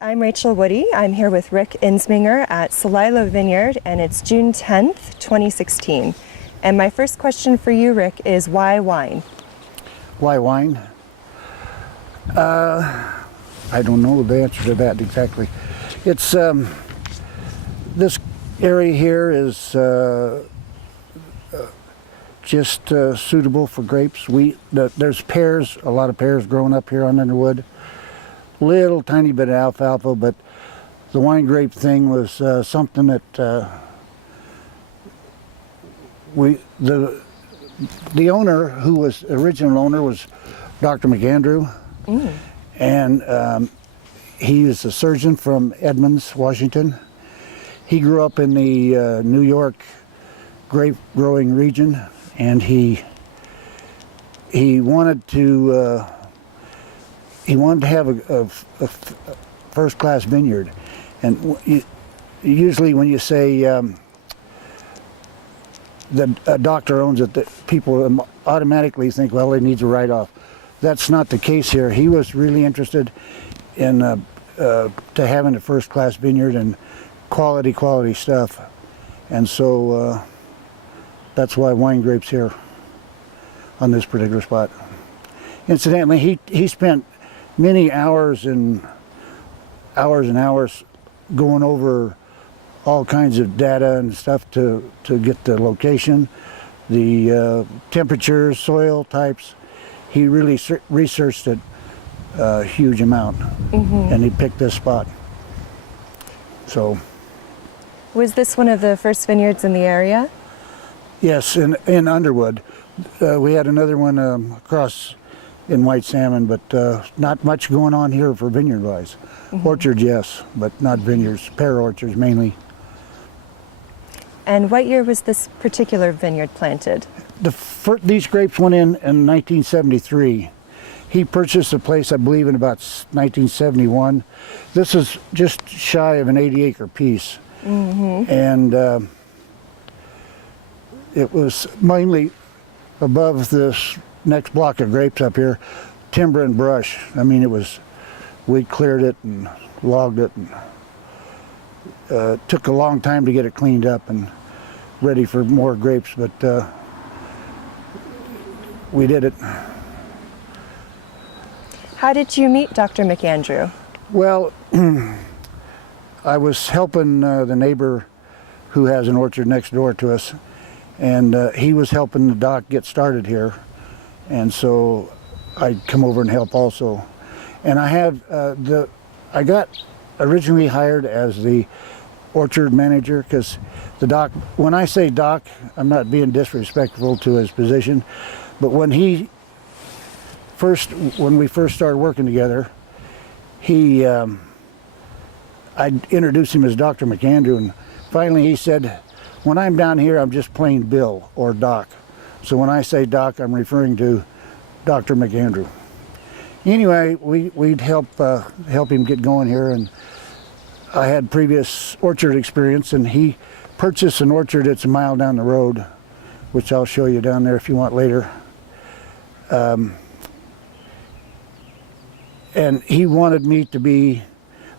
I'm Rachael Woody. I'm here with Rick Ensminger at Celilo Vineyard, and it's June 10th, 2016. And my first question for you, Rick, is why wine? Why wine? I don't know the answer to that exactly. It's this area here is just suitable for grapes. There's pears, a lot of pears growing up here on Underwood. Little tiny bit of alfalfa, but the wine grape thing was something that the owner, who was original owner, was Dr McAndrew, and he is a surgeon from Edmonds, Washington. He grew up in the New York grape growing region, and he wanted to have a first-class vineyard. And usually when you say that a doctor owns it, that people automatically think, well, it needs a write-off. That's not the case here. He was really interested in to having a first-class vineyard and quality stuff. And so that's why wine grapes here on this particular spot. Incidentally, he spent many hours and hours going over all kinds of data and stuff to get the location, the temperatures, soil types. He really researched it a huge amount, and he picked this spot. So, was this one of the first vineyards in the area? Yes, in Underwood. We had another one across in White Salmon, but not much going on here for vineyard-wise. Orchards, yes, but not vineyards. Pear orchards mainly. And what year was this particular vineyard planted? These grapes went in 1973. He purchased the place, I believe, in about 1971. This is just shy of an 80-acre piece. And it was mainly above this next block of grapes up here, timber and brush. I mean, we cleared it and logged it, and took a long time to get it cleaned up and ready for more grapes, but we did it. How did you meet Dr. McAndrew? Well, I was helping the neighbor who has an orchard next door to us, and he was helping the doc get started here. And so I'd come over and help also. And I got originally hired as the orchard manager, because the doc, when I say doc, I'm not being disrespectful to his position, but when we first started working together, I introduced him as Dr. McAndrew, and finally he said, when I'm down here, I'm just plain Bill or Doc. So when I say Doc, I'm referring to Dr. McAndrew. Anyway, we'd help him get going here, and I had previous orchard experience, and he purchased an orchard that's a mile down the road, which I'll show you down there if you want later. And he wanted me to be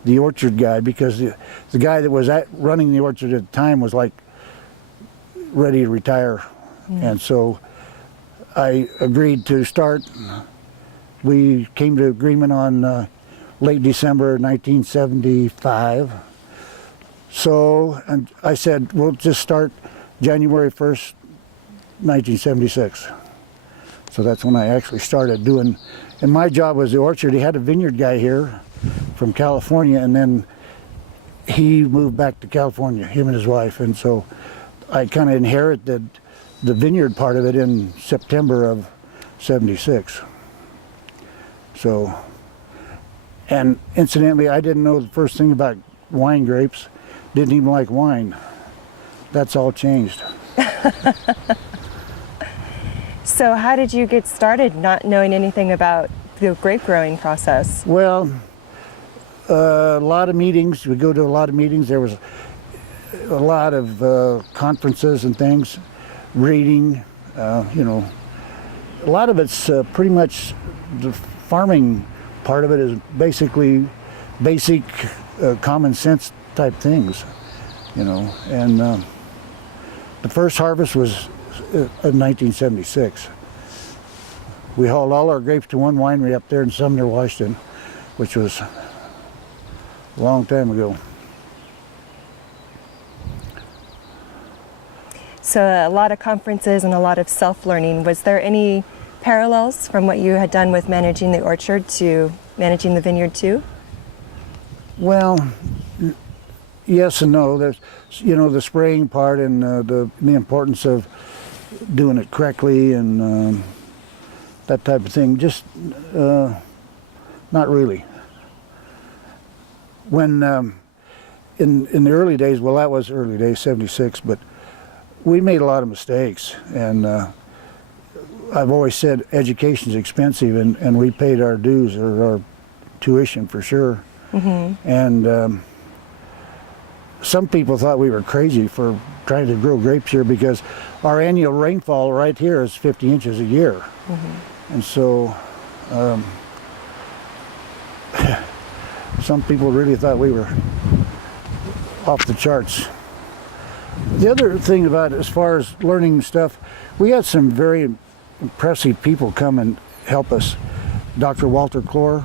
the orchard guy, because the guy that was running the orchard at the time was like ready to retire. And so I agreed to start. We came to agreement on late December 1975. So, and I said, we'll just start January 1st, 1976. So that's when I actually started doing, and my job was the orchard. He had a vineyard guy here from California, and then he moved back to California, him and his wife, and so I kind of inherited the vineyard part of it in September of '76. So, and incidentally, I didn't know the first thing about wine grapes. Didn't even like wine. That's all changed. So how did you get started not knowing anything about the grape growing process? Well, a lot of meetings. We go to a lot of meetings. There was a lot of conferences and things, reading, you know. A lot of it's pretty much, the farming part of it is basically basic common sense type things, you know. And the first harvest was in 1976. We hauled all our grapes to one winery up there in Sumner, Washington, which was a long time ago. So a lot of conferences and a lot of self-learning. Was there any parallels from what you had done with managing the orchard to managing the vineyard too? Well, yes and no. There's, you know, the spraying part and the importance of doing it correctly and that type of thing. Just not really. When in the early days, well, that was early days, 76, but we made a lot of mistakes, and I've always said education is expensive, and we paid our dues or our tuition for sure. Mm-hmm. And some people thought we were crazy for trying to grow grapes here because our annual rainfall right here is 50 inches a year. Mm-hmm. And so some people really thought we were off the charts. The other thing about it, as far as learning stuff, we had some very impressive people come and help us. Dr. Walter Clore,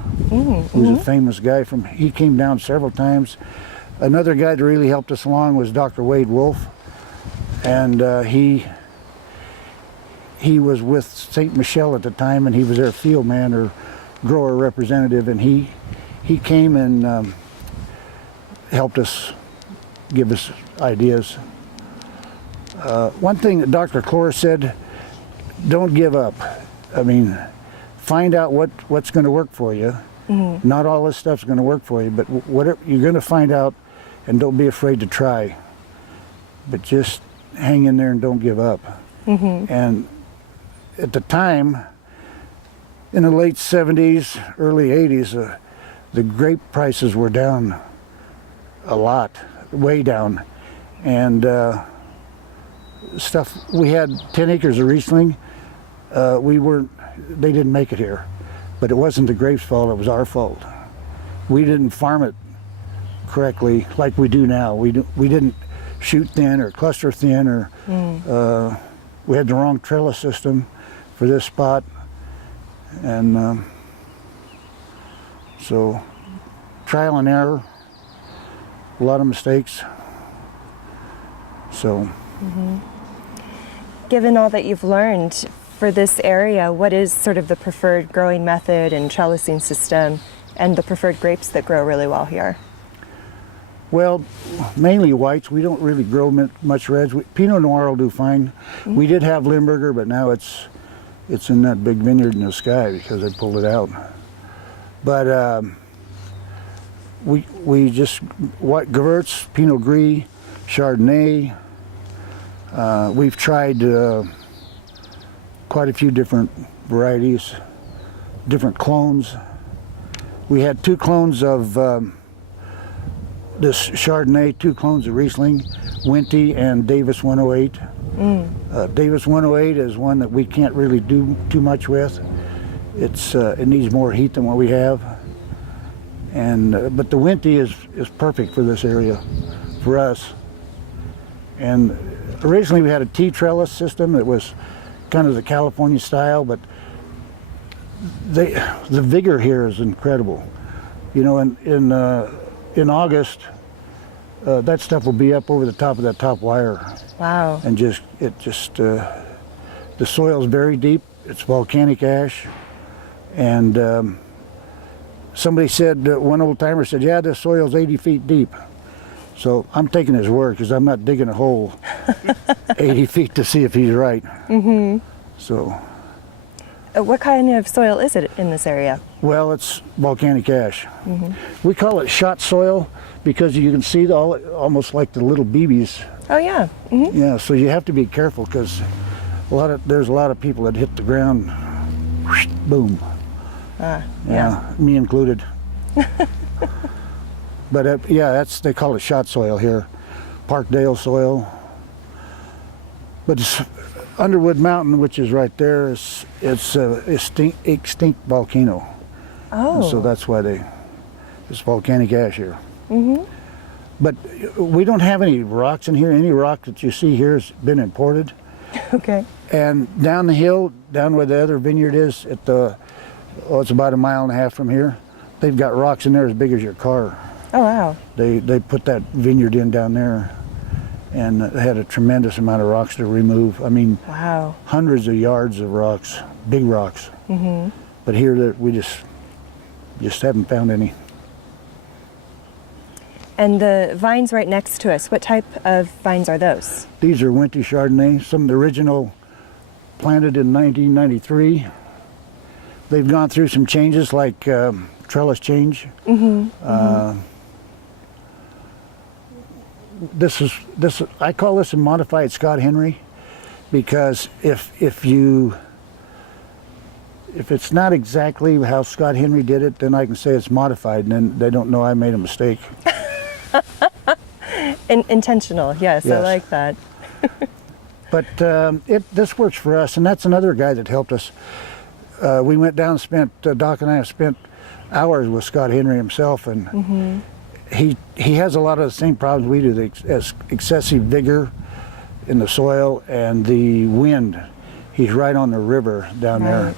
who's a famous guy he came down several times. Another guy that really helped us along was Dr. Wade Wolf, and he was with St. Michel at the time, and he was their field man or grower representative, and he came and helped us, give us ideas. One thing that Dr. Clore said, don't give up. I mean, find out what's going to work for you. Mm-hmm. Not all this stuff's going to work for you, but whatever you're going to find out, and don't be afraid to try. But just hang in there and don't give up. Mm-hmm. And at the time, in the late 70s, early 80s, the grape prices were down a lot, way down. And stuff, we had 10 acres of Riesling. They didn't make it here. But it wasn't the grapes' fault, it was our fault. We didn't farm it correctly like we do now. We didn't shoot thin or cluster thin, or we had the wrong trellis system for this spot. And so trial and error, a lot of mistakes. So. Mm-hmm. Given all that you've learned for this area, what is sort of the preferred growing method and trellising system and the preferred grapes that grow really well here? Well, mainly whites. We don't really grow much reds. Pinot Noir will do fine. Mm-hmm. We did have Limburger, but now it's in that big vineyard in the sky because they pulled it out. But we just white Gewurz, Pinot Gris, Chardonnay. We've tried quite a few different varieties, different clones. We had 2 clones of this Chardonnay, 2 clones of Riesling, Winty and Davis 108. Davis 108 is one that we can't really do too much with. It needs more heat than what we have. And but the Winty is perfect for this area, for us. And originally we had a T-trellis system that was kind of the California style, but the vigor here is incredible. You know, in August, that stuff will be up over the top of that top wire. Wow. And the soil's very deep. It's volcanic ash. And somebody said, one old timer said, yeah, the soil's 80 feet deep. So I'm taking his word because I'm not digging a hole 80 feet to see if he's right. Mm-hmm. So. What kind of soil is it in this area? Well, it's volcanic ash. Mm-hmm. We call it shot soil because you can see almost like the little BBs. Oh yeah. Mm-hmm. Yeah. So you have to be careful because there's a lot of people that hit the ground. Whoosh, boom. Yeah. Me included. But yeah, they call it shot soil here, Parkdale soil. But it's Underwood Mountain, which is right there, it's extinct volcano. Oh. And so that's why It's volcanic ash here. But we don't have any rocks in here. Any rock that you see here has been imported. Okay. And down the hill, down where the other vineyard is, at the, it's about 1.5 miles from here, they've got rocks in there as big as your car. Oh, wow. They put that vineyard in down there and had a tremendous amount of rocks to remove. I mean, Wow. hundreds of yards of rocks, big rocks. But here that we just haven't found any. And the vines right next to us, what type of vines are those? These are Winty Chardonnay, some of the original planted in 1993. They've gone through some changes like trellis change. I call this a modified Scott Henry, because if it's not exactly how Scott Henry did it, then I can say it's modified, and then they don't know I made a mistake. Intentional, yes, I Yes. like that. But this works for us, and that's another guy that helped us. We went down and spent, Doc and I have spent hours with Scott Henry himself, and he has a lot of the same problems we do, the excessive vigor in the soil and the wind. He's right on the river down there,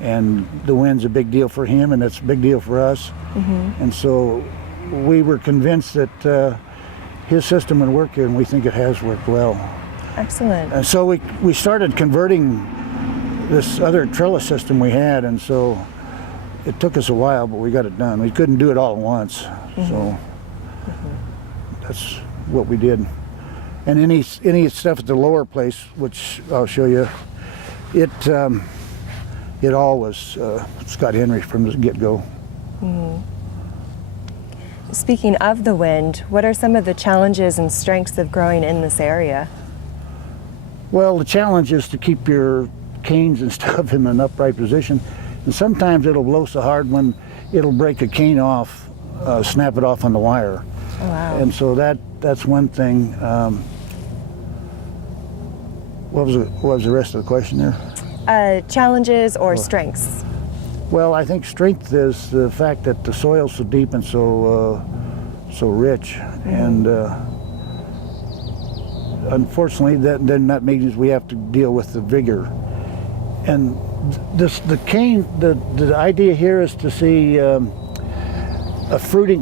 and the wind's a big deal for him, and it's a big deal for us. And so we were convinced that his system would work here, and we think it has worked well. Excellent. And so we started converting this other trellis system we had, and so it took us a while, but we got it done. We couldn't do it all at once, so that's what we did. And any stuff at the lower place, which I'll show you, it all was Scott Henry from the get-go. Speaking of the wind, what are some of the challenges and strengths of growing in this area? Well, the challenge is to keep your canes and stuff in an upright position. And sometimes it'll blow so hard when it'll break a cane off, snap it off on the wire. Oh, wow. And so that's one thing. What was the rest of the question there? Challenges or strengths? Well, I think strength is the fact that the soil's so deep and so rich, and unfortunately, then that means we have to deal with the vigor. And the idea here is to see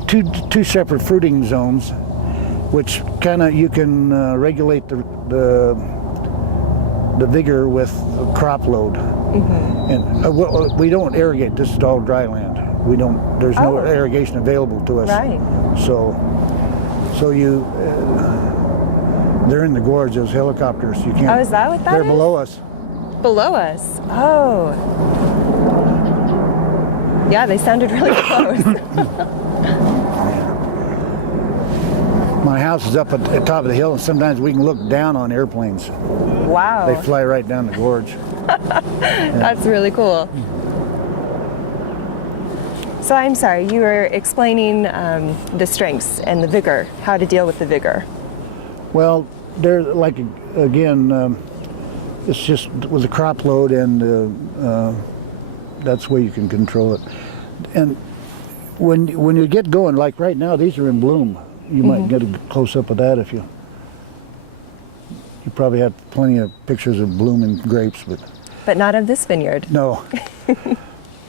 two separate fruiting zones, which kind of you can regulate the vigor with a crop load. And we don't irrigate. This is all dry land. There's no irrigation available to us. Right. So you they're in the gorge, those helicopters. You can't. Oh, is that what that They're is? below us. Below us. Oh. Yeah, they sounded really close. My house is up at the top of the hill, and sometimes we can look down on airplanes. Wow. They fly right down the gorge. That's really cool. So I'm sorry, you were explaining the strengths and the vigor, how to deal with the vigor. Well, they're like, again, it's just with the crop load, and that's where you can control it. And when you get going, like right now, these are in bloom. You might get a close-up of that if you probably have plenty of pictures of blooming grapes, But not of this vineyard. no.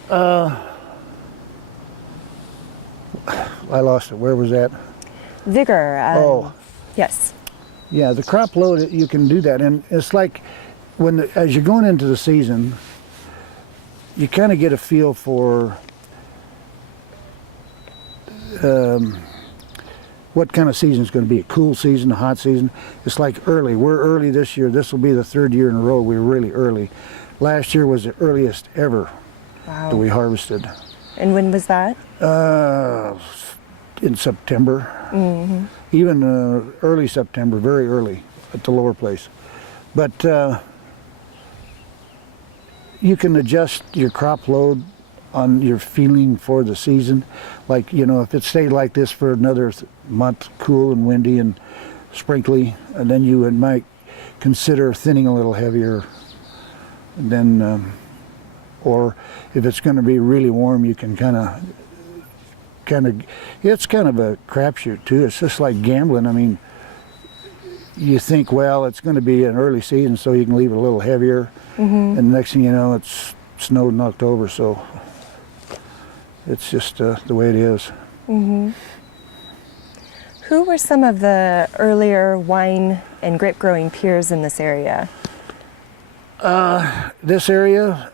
I lost it. Where was that? Vigor. Yes. Yeah, the crop load, you can do that, and it's like as you're going into the season, you kind of get a feel for what kind of season is going to be. A cool season, a hot season. It's like early. We're early this year. This will be the third year in a row we're really early. Last year was the earliest ever that we harvested. And when was that? In September. Even early September, very early at the lower place. But you can adjust your crop load on your feeling for the season. Like, if it stayed like this for another month, cool and windy and sprinkly, and then you might consider thinning a little heavier. And then, or if it's going to be really warm, you can kind of kind of a crapshoot too. It's just like gambling. I mean, you think, well, it's going to be an early season, so you can leave it a little heavier, and the next thing you know, it's snowed in October. So it's just the way it is. Who were some of the earlier wine and grape growing peers in this area? This area,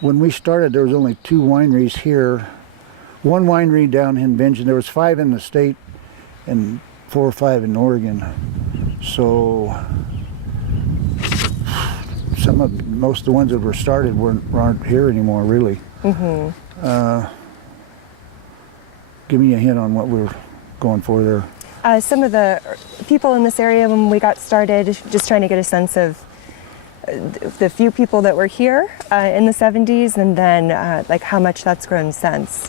when we started, there was only 2 wineries here. 1 winery down in Vineyard. There was 5 in the state and 4 or 5 in Oregon. So most of the ones that were started aren't here anymore, really. Give me a hint on what we're going for there. Some of the people in this area when we got started, just trying to get a sense of the few people that were here in the 70s, and then like how much that's grown since.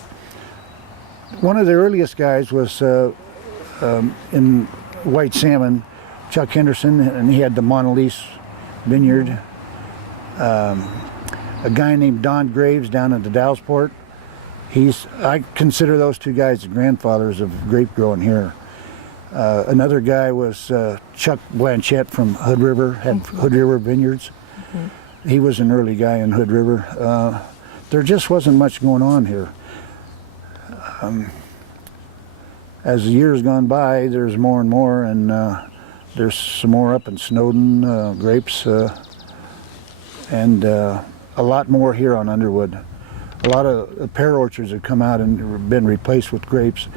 One of the earliest guys was in White Salmon, Chuck Henderson, and he had the Mona Lisa Vineyard. A guy named Don Graves down at the Dowsport. I consider those 2 guys the grandfathers of grape growing here. Another guy was Chuck Blanchette from Hood River, had Hood River Vineyards. He was an early guy in Hood River. There just wasn't much going on here. As the years gone by, there's more and more, and there's some more up in Snowden, grapes, and a lot more here on Underwood. A lot of pear orchards have come out and been replaced with grapes.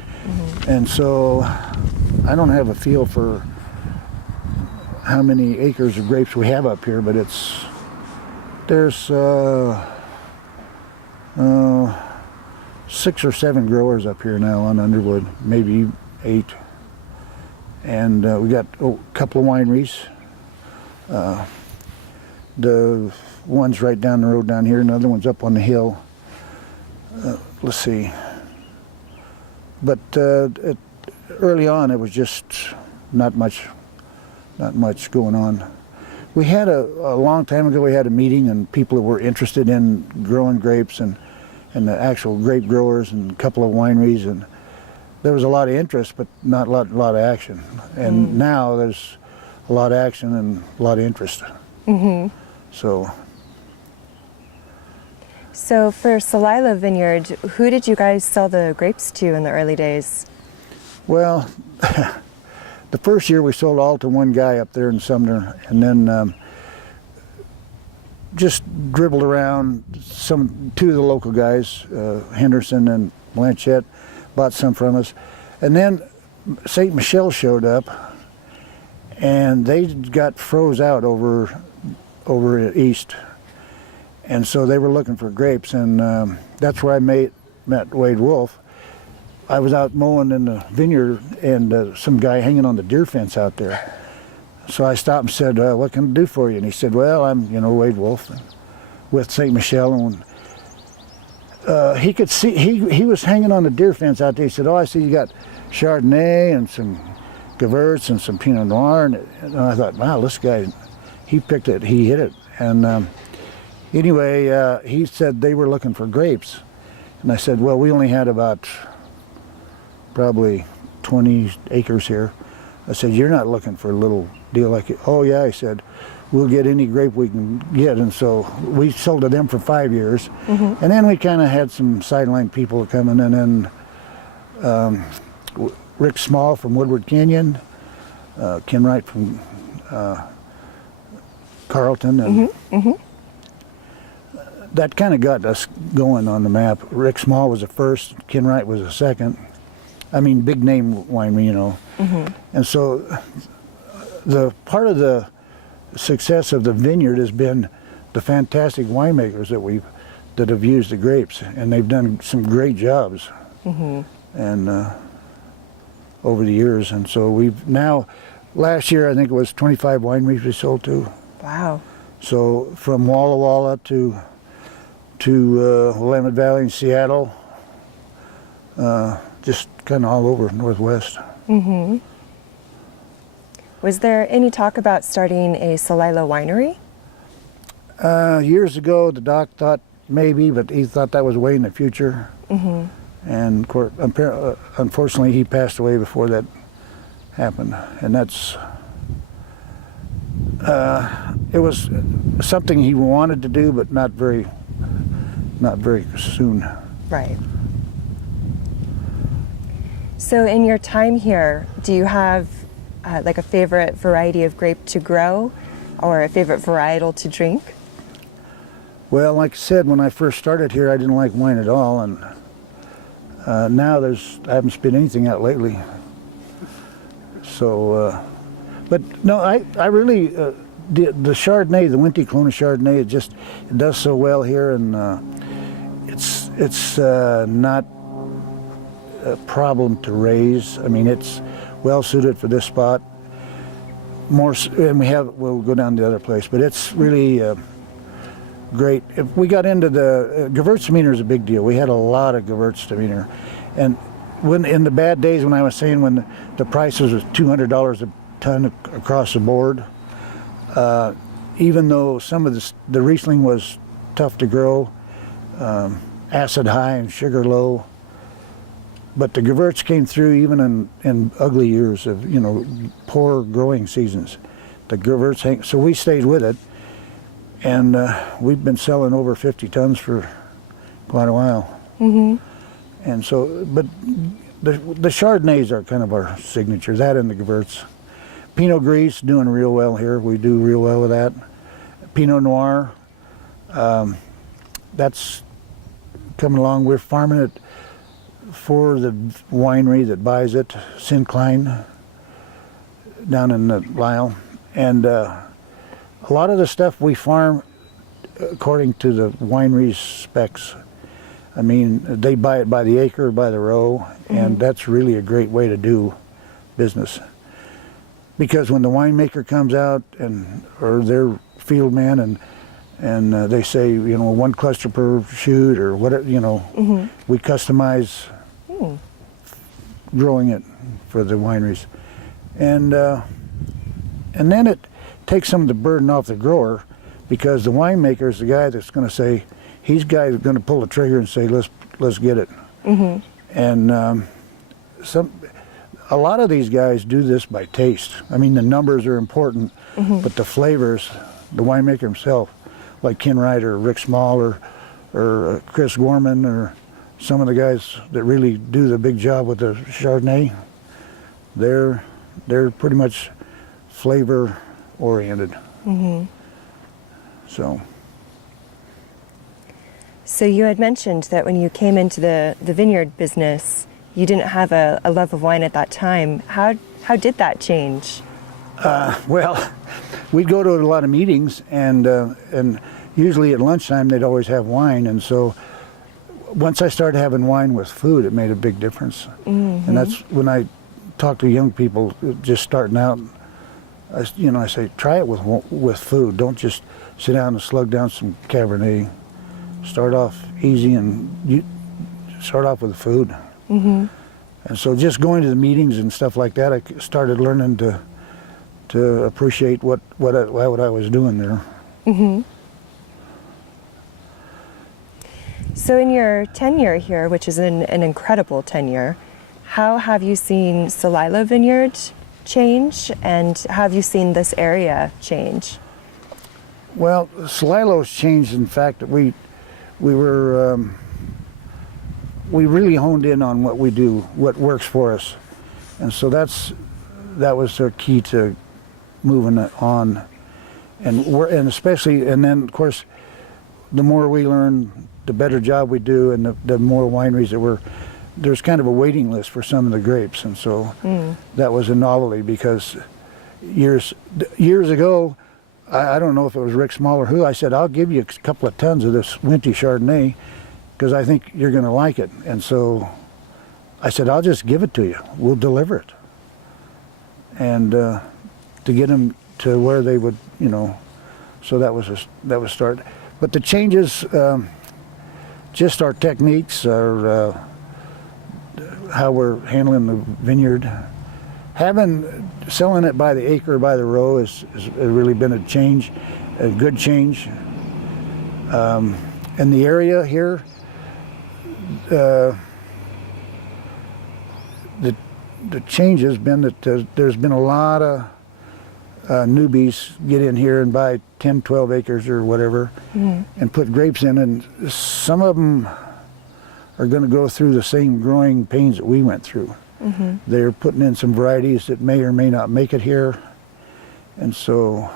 And so I don't have a feel for how many acres of grapes we have up here, but there's 6 or 7 growers up here now on Underwood, maybe 8. And we got a couple of wineries. The one's right down the road down here, another one's up on the hill. Let's see. But early on, it was just not much going on. We had a long time ago, we had a meeting, and people that were interested in growing grapes and the actual grape growers and a couple of wineries, and there was a lot of interest, but not a lot of action. And now there's a lot of action and a lot of interest. So for Celilo Vineyard, who did you guys sell the grapes to in the early days? Well, the first year we sold all to one guy up there in Sumner, and then just dribbled around. 2 of the local guys, Henderson and Blanchette, bought some from us. And then St. Michel showed up, and they got froze out over east. And so they were looking for grapes, and that's where I met Wade Wolf. I was out mowing in the vineyard, and some guy hanging on the deer fence out there. So I stopped and said, what can I do for you? And he said, well, I'm Wade Wolf with St. Michel. And he could see, he was hanging on the deer fence out there. He said, oh, I see you got Chardonnay and some Gophers and some Pinot Noir. And I thought, wow, this guy, he picked it, he hit it. And anyway, he said they were looking for grapes. And I said, well, we only had about probably 20 acres here. I said, you're not looking for a little deal like it. Oh yeah, I said, we'll get any grape we can get. And so we sold to them for 5 years. And then we kind of had some sideline people coming in, and then Rick Small from Woodward Canyon, Ken Wright from Carlton, and that kind of got us going on the map. Rick Small was the first, Ken Wright was the second. I mean, big name winery, And so the part of the success of the vineyard has been the fantastic winemakers that have used the grapes, and they've done some great jobs. And over the years, and so we've now, last year I think it was 25 wineries we sold to. Wow. So from Walla Walla to Willamette Valley and Seattle, just kind of all over Northwest. Was there any talk about starting a Celilo winery? Years ago, the doc thought maybe, but he thought that was way in the future. And unfortunately, he passed away before that happened. And that's, it was something he wanted to do, but not very soon. Right. So in your time here, do you have like a favorite variety of grape to grow or a favorite varietal to drink? Well, like I said, when I first started here, I didn't like wine at all, and now I haven't spit anything out lately. So, but no, I really, the Chardonnay, the Winty Kelowna Chardonnay, it does so well here, and it's not a problem to raise. I mean, it's well suited for this spot. And we'll go down to the other place, but it's really great. If we got into the Gewürztraminer is a big deal. We had a lot of Gewürztraminer, and in the bad days when I was saying when the prices was $200 a ton across the board, even though some of the Riesling was tough to grow, acid high and sugar low, but the Gewürz came through even in ugly years of poor growing seasons. The Gewürz so we stayed with it. And we've been selling over 50 tons for quite a while. Mm-hmm. And so, but the Chardonnays are kind of our signature, that and the Gewürz. Pinot Gris doing real well here. We do real well with that. Pinot Noir, that's coming along. We're farming it for the winery that buys it, Syncline, down in Lyle. And a lot of the stuff we farm according to the winery's specs. I mean, they buy it by the acre, by the row, and that's really a great way to do business. Because when the winemaker comes out or their field man and they say, one cluster per shoot or whatever, we customize growing it for the wineries. And then it takes some of the burden off the grower, because the winemaker is the guy that's going to say, he's the guy that's going to pull the trigger and say, let's get it. Mm-hmm. And a lot of these guys do this by taste. I mean, the numbers are important, but the flavors, the winemaker himself, like Ken Wright or Rick Small or Chris Gorman or some of the guys that really do the big job with the Chardonnay, they're pretty much flavor oriented. Mm-hmm. So you had mentioned that when you came into the vineyard business, you didn't have a love of wine at that time. How did that change? Well, we'd go to a lot of meetings, and usually at lunchtime they'd always have wine, and so once I started having wine with food, it made a big difference. Mm-hmm. And that's when I talk to young people just starting out. I say, try it with food. Don't just sit down and slug down some Cabernet. Start off easy and you start off with food. Mm-hmm. And so just going to the meetings and stuff like that, I started learning to appreciate what I was doing there. Mm-hmm. So in your tenure here, which is an incredible tenure, how have you seen Celilo Vineyards change, and how have you seen this area change? Well, Celilo's changed in fact that we really honed in on what we do, what works for us, and so that was the key to moving it on, and then of course the more we learn, the better job we do, and the more wineries there's kind of a waiting list for some of the grapes, and so that was a novelty, because years ago, I don't know if it was Rick Small or who, I said, I'll give you a couple of tons of this Winty Chardonnay because I think you're going to like it. And so I said, I'll just give it to you. We'll deliver it. And to get them to where they would, so that was start. But the changes, just our techniques, our how we're handling the vineyard. Selling it by the acre, by the row has really been a change, a good change. In the area here, the change has been that there's been a lot of newbies get in here and buy 10, 12 acres or whatever and put grapes in, and some of them are going to go through the same growing pains that we went through. They're putting in some varieties that may or may not make it here, and so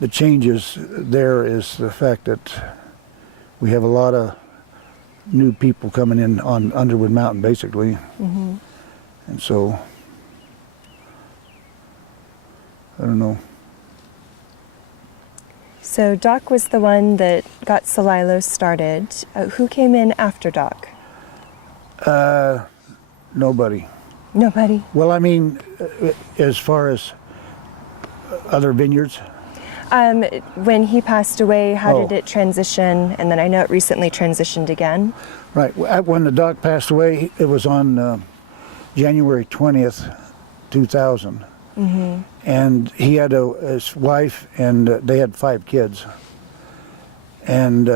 the changes there is the fact that we have a lot of new people coming in on Underwood Mountain, basically. And so, I don't know. So Doc was the one that got Celilo started. Who came in after Doc? Nobody. Nobody? Well, I mean, as far as other vineyards? When he passed away, how did it transition? And then I know it recently transitioned again. Right. When the doc passed away, it was on January 20th, 2000. And he had his wife, and they had 5 kids. And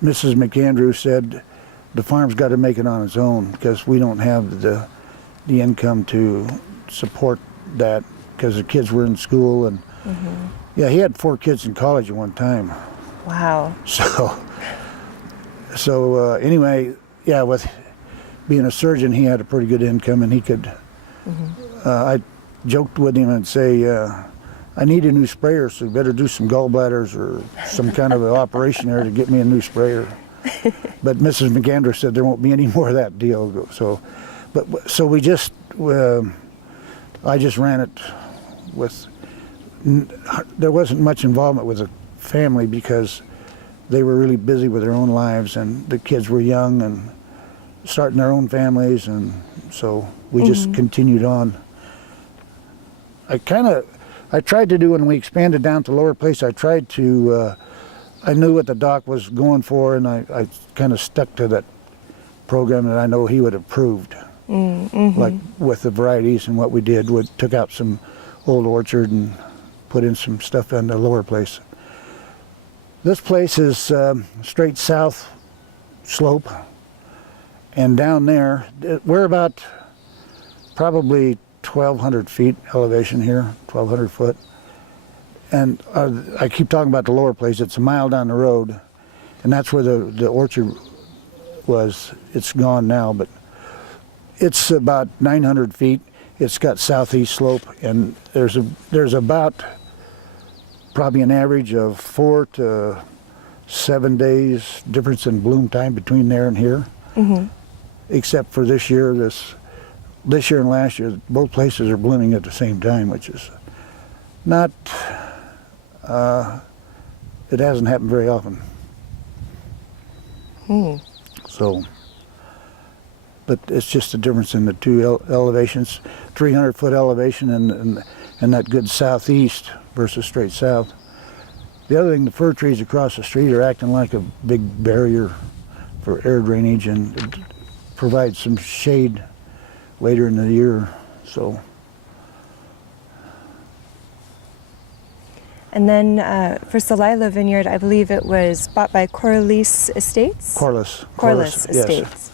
Mrs. McAndrew said, the farm's got to make it on its own because we don't have the income to support that, because the kids were in school. And yeah, he had 4 kids in college at one time. Wow. So anyway, yeah, with being a surgeon, he had a pretty good income, and he could, I joked with him and say, I need a new sprayer, so you better do some gallbladders or some kind of an operation there to get me a new sprayer. But Mrs. McAndrew said there won't be any more of that deal. So we just, I just ran it with, there wasn't much involvement with the family because they were really busy with their own lives, and the kids were young and starting their own families, and so we just continued on. I tried to do, when we expanded down to Lower Place, I tried to, I knew what the doc was going for, and I kind of stuck to that program that I know he would have approved. Like with the varieties and what we did, we took out some old orchard and put in some stuff in the Lower Place. This place is straight south slope, and down there, we're about probably 1,200 feet elevation here, 1,200 foot. And I keep talking about the Lower Place. It's a mile down the road, and that's where the orchard was. It's gone now, but it's about 900 feet. It's got southeast slope, and there's about probably an average of 4 to 7 days difference in bloom time between there and here. Except for this year, this year and last year, both places are blooming at the same time, which is not, it hasn't happened very often. So, but it's just the difference in the two elevations, 300-foot elevation and that good southeast versus straight south. The other thing, the fir trees across the street are acting like a big barrier for air drainage, and it provides some shade later in the year. So. And then for Celilo Vineyard, I believe it was bought by Corrilesa Estates? Corrilesa Estates.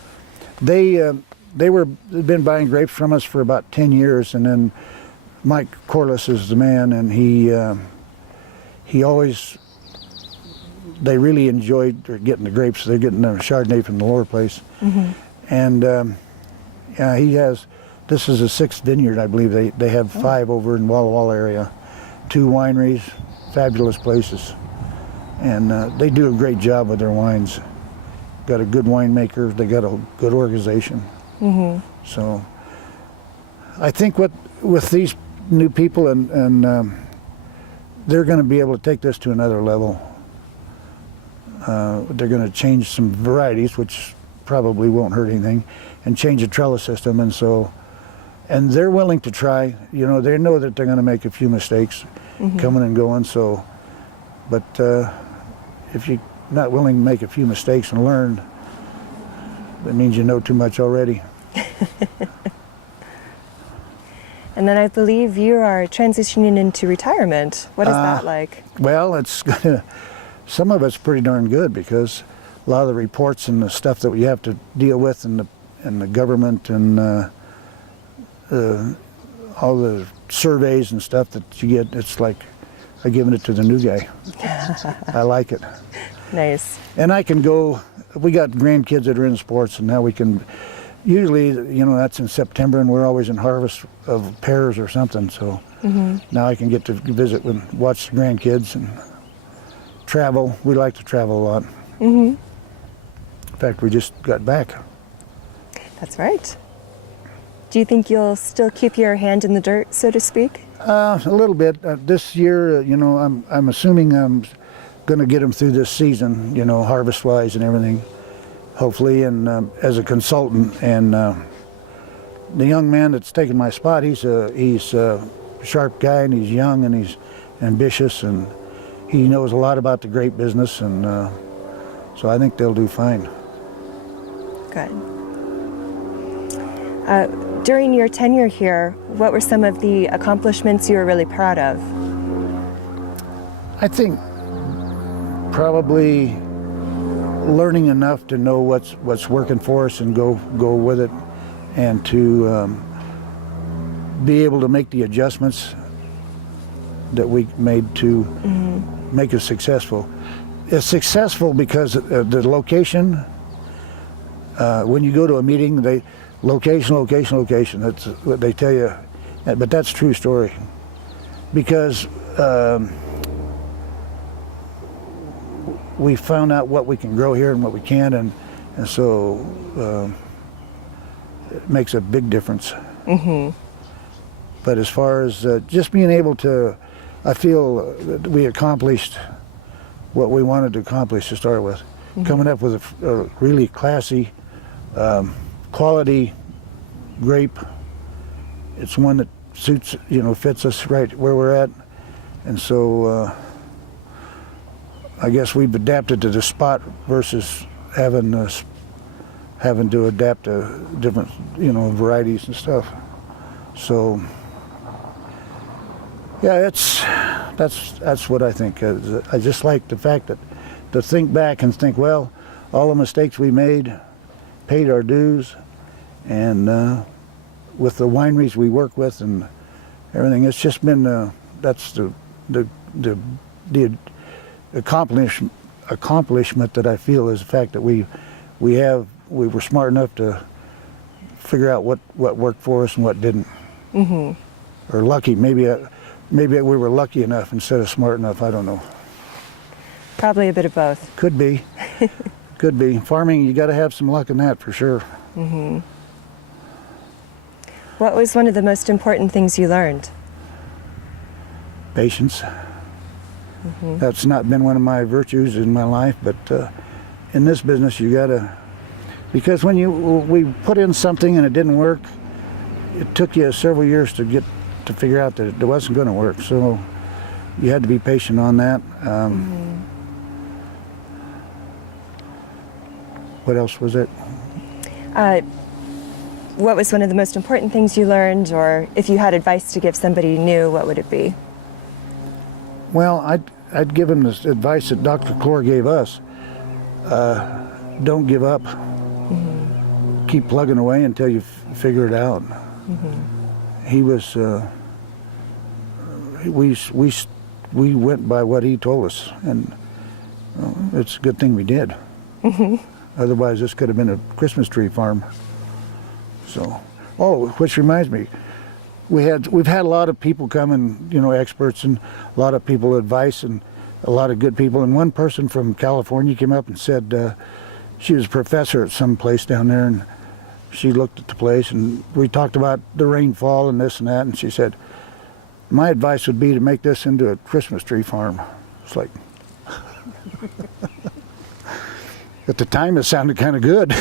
Yes. They've been buying grapes from us for about 10 years, and then Mike Corliss is the man, and he always, they really enjoyed getting the grapes. They're getting the Chardonnay from the Lower Place. And yeah, he has, this is a 6th vineyard, I believe. They have 5 over in Walla Walla area, 2 wineries, fabulous places. And they do a great job with their wines. Got a good winemaker, they got a good organization. So I think with these new people, and they're going to be able to take this to another level. They're going to change some varieties, which probably won't hurt anything, and change the trellis system, and they're willing to try. You know, they know that they're going to make a few mistakes coming and going. So, but if you're not willing to make a few mistakes and learn, that means you know too much already. And then I believe you are transitioning into retirement. What is that like? Well, it's gonna, some of it's pretty darn good, because a lot of the reports and the stuff that we have to deal with, and the government and all the surveys and stuff that you get, it's like I'm giving it to the new guy. I like it. Nice. And I can go, we got grandkids that are in sports, and now we can, usually, you know, that's in September, and we're always in harvest of pears or something, so now I can get to visit and watch the grandkids and travel. We like to travel a lot. In fact, we just got back. That's right. Do you think you'll still keep your hand in the dirt, so to speak? A little bit. This year, you know, I'm assuming I'm going to get them through this season, you know, harvest-wise and everything, hopefully, and as a consultant. And the young man that's taking my spot, he's a sharp guy, and he's young, and he's ambitious, and he knows a lot about the grape business, and so I think they'll do fine. Good. During your tenure here, what were some of the accomplishments you were really proud of? I think probably learning enough to know what's working for us and go with it, and to be able to make the adjustments that we made to make us successful. It's successful because the location, when you go to a meeting, location, that's what they tell you, but that's a true story. Because we found out what we can grow here and what we can't, and so it makes a big difference. But as far as just being able to, I feel that we accomplished what we wanted to accomplish to start with. Coming up with a really classy, quality grape. It's one that suits, you know, fits us right where we're at. And so I guess we've adapted to the spot versus having to adapt to different, you know, varieties and stuff. So yeah, that's what I think. I just like the fact that to think back and think, well, all the mistakes we made, paid our dues, and with the wineries we work with and everything, it's just been that's the accomplishment that I feel is the fact that we were smart enough to figure out what worked for us and what didn't. Or lucky, maybe we were lucky enough instead of smart enough. I don't know. Probably a bit of both. Could be. Could be. Farming, you got to have some luck in that for sure. What was one of the most important things you learned? Patience. That's not been one of my virtues in my life, but in this business you got to, because when we put in something and it didn't work, it took you several years to figure out that it wasn't going to work. So you had to be patient on that. What else was it? What was one of the most important things you learned, or if you had advice to give somebody new, what would it be? Well, I'd give him this advice that Dr. Clore gave us. Don't give up. Keep plugging away until you figure it out. He was, we went by what he told us, and it's a good thing we did. Otherwise, this could have been a Christmas tree farm. So, which reminds me, we've had a lot of people come, and, you know, experts, and a lot of people advice, and a lot of good people. And one person from California came up and said she was a professor at some place down there, and she looked at the place, and we talked about the rainfall and this and that, and she said, my advice would be to make this into a Christmas tree farm. It's like, at the time it sounded kind of good.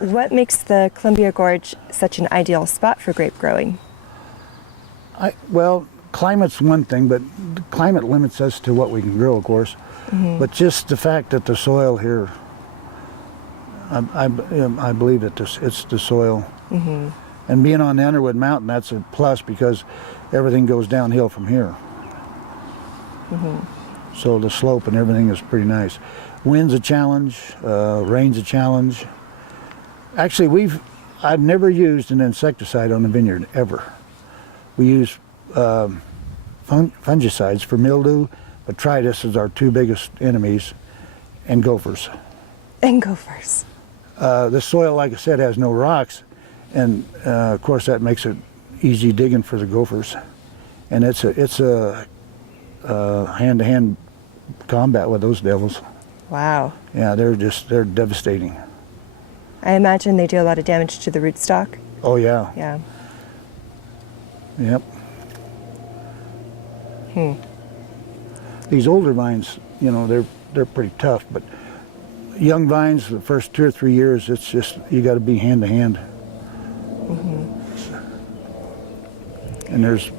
What makes the Columbia Gorge such an ideal spot for grape growing? Well, climate's one thing, but the climate limits us to what we can grow, of course. But just the fact that the soil here, I believe that it's the soil. And being on the Underwood Mountain, that's a plus because everything goes downhill from here. So the slope and everything is pretty nice. Wind's a challenge, rain's a challenge. Actually, I've never used an insecticide on the vineyard, ever. We use fungicides for mildew, botrytis is our two biggest enemies, and gophers. And gophers. The soil, like I said, has no rocks, and of course that makes it easy digging for the gophers. And it's a hand-to-hand combat with those devils. Wow. Yeah, they're devastating. I imagine they do a lot of damage to the rootstock. Oh yeah. Yeah. Yep. These older vines, you know, they're pretty tough, but young vines, the first 2 or 3 years, it's just, you got to be hand to hand. And there's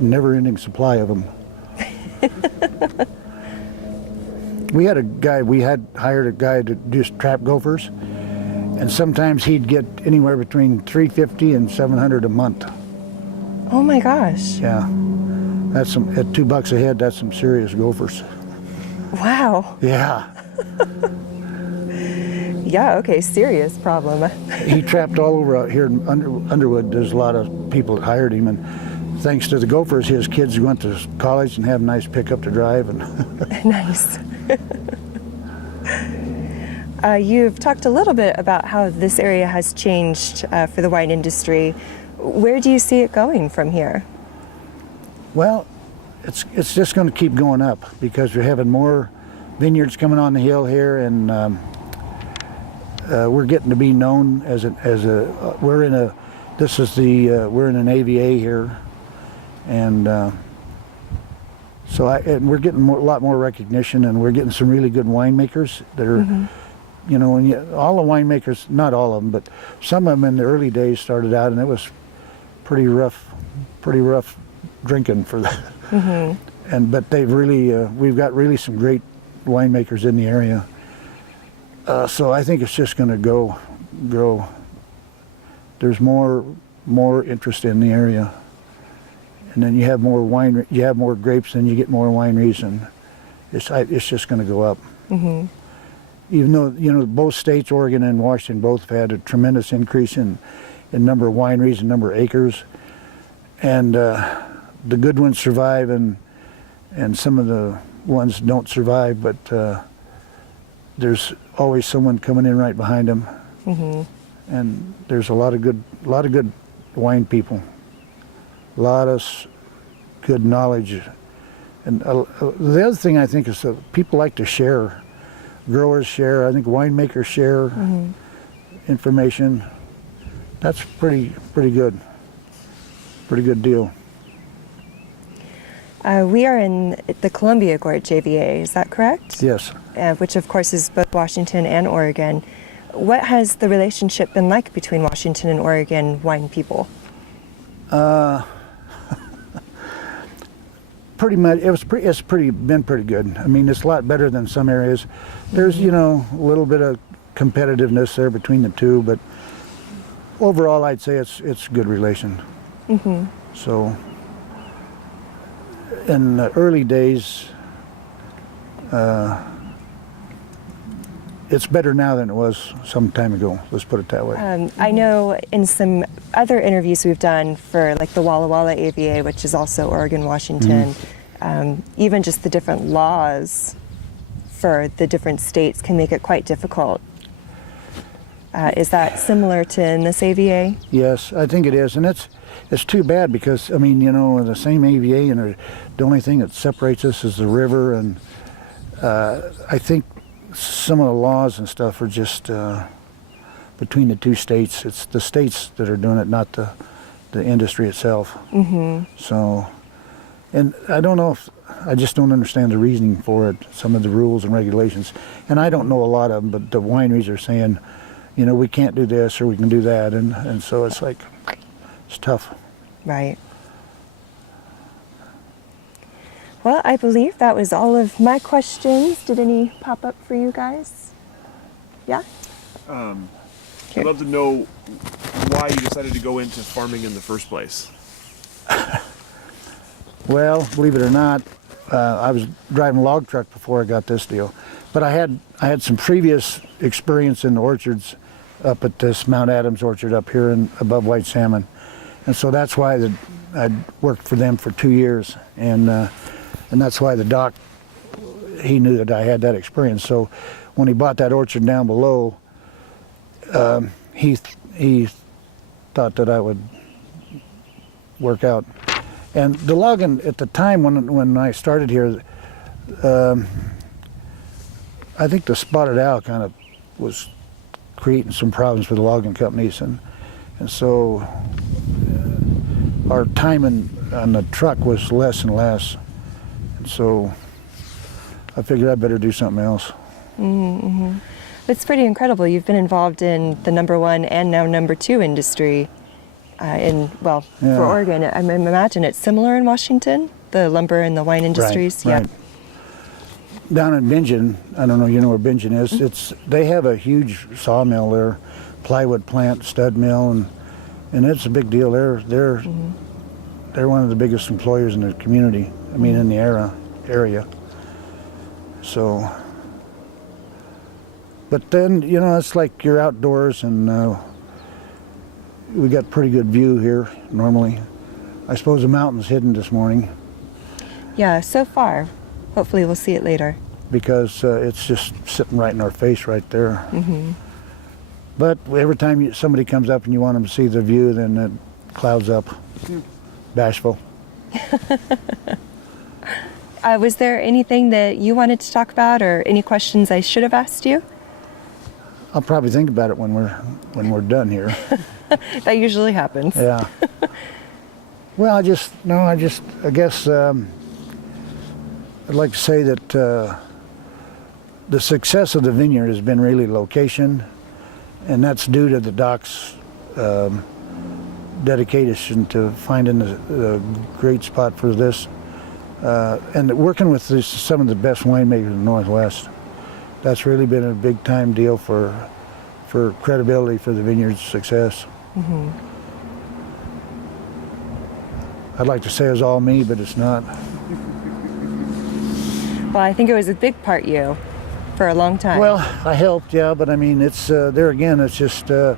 never-ending supply of them. We had hired a guy to just trap gophers, and sometimes he'd get anywhere between $350 and $700 a month. Oh my gosh. Yeah, that's some, at $2 a head, that's some serious gophers. Wow. Yeah. Yeah, okay, serious problem. He trapped all over out here in Underwood. There's a lot of people that hired him, and thanks to the gophers, his kids went to college and have a nice pickup to drive. And Nice. You've talked a little bit about how this area has changed for the wine industry. Where do you see it going from here? well, it's just going to keep going up because we're having more vineyards coming on the hill here, and we're getting to be known as we're in an AVA here, and and we're getting a lot more recognition, and we're getting some really good winemakers that are, you know, and all the winemakers, not all of them, but some of them in the early days started out, and it was pretty rough drinking for that. But they've really, we've got really some great winemakers in the area. So I think it's just going to grow. There's more interest in the area, and then you have more grapes, and you get more wineries, and it's just going to go up. Even though, you know, both states, Oregon and Washington, both have had a tremendous increase in number of wineries and number of acres, and the good ones survive, and some of the ones don't survive, but there's always someone coming in right behind them. And there's a lot of good wine people, a lot of good knowledge, and the other thing I think is that people like to share. Growers share. I think winemakers share information. That's pretty good. Pretty good deal. We are in the Columbia Gorge AVA, is that correct? Yes. Which of course is both Washington and Oregon. What has the relationship been like between Washington and Oregon wine people? Pretty much, it's been pretty good. I mean, it's a lot better than some areas. There's, you know, a little bit of competitiveness there between the two, but overall I'd say it's a good relation. So in the early days, it's better now than it was some time ago. Let's put it that way. I know in some other interviews we've done for like the Walla Walla AVA, which is also Oregon, Washington, even just the different laws for the different states can make it quite difficult. Is that similar to in this AVA? Yes, I think it is, and it's too bad because, I mean, you know, the same AVA, and the only thing that separates us is the river, and I think some of the laws and stuff are just between the two states. It's the states that are doing it, not the industry itself. So, and I don't know if, I just don't understand the reasoning for it, some of the rules and regulations. And I don't know a lot of them, but the wineries are saying, you know, we can't do this or we can do that. And so it's like, it's tough. Right. Well, I believe that was all of my questions. Did any pop up for you guys? Yeah? I'd love to know why you decided to go into farming in the first place. Well, believe it or not, I was driving a log truck before I got this deal. But I had some previous experience in the orchards up at this Mount Adams orchard up here above White Salmon. And so that's why I'd worked for them for 2 years. And that's why the doc, he knew that I had that experience. So when he bought that orchard down below, he thought that I would work out. And the logging at the time when I started here, I think the spotted owl kind of was creating some problems for the logging companies, and so our time on the truck was less and less, and so I figured I'd better do something else. Mm-hmm. It's pretty incredible. You've been involved in the #1 and now #2 industry for Oregon. I imagine it's similar in Washington, the lumber and the wine industries. Right. Down in Bingen, I don't know, you know where Bingen is. Mm-hmm. They have a huge sawmill there, plywood plant, stud mill, and it's a big deal. They're one of the biggest employers in the community. I mean, in the area. So, but then it's like you're outdoors, and we got pretty good view here normally. I suppose the mountain's hidden this morning. Yeah, so far. Hopefully we'll see it later. Because it's just sitting right in our face right there. Mm-hmm. But every time somebody comes up and you want them to see the view, then it clouds up. Bashful. Was there anything that you wanted to talk about, or any questions I should have asked you? I'll probably think about it when we're done here. That usually happens. Yeah. Well, I guess I'd like to say that the success of the vineyard has been really location, and that's due to the doc's dedication to finding the great spot for this, and working with some of the best winemakers in the Northwest. That's really been a big time deal for credibility for the vineyard's success. Mm-hmm. I'd like to say it was all me, but it's not. Well, I think it was a big part you for a long time. Well, I helped, yeah, but I mean, it's there again. It's just I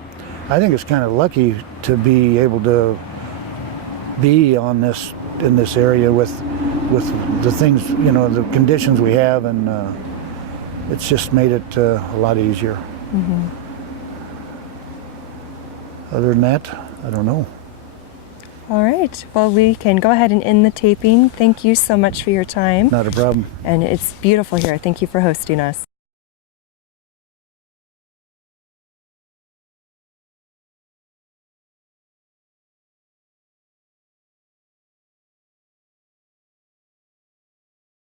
think it's kind of lucky to be able to be in this area with the things, the conditions we have, and it's just made it a lot easier. Mm-hmm. Other than that, I don't know. All right. Well, we can go ahead and end the taping. Thank you so much for your time. Not a problem. And it's beautiful here. Thank you for hosting us.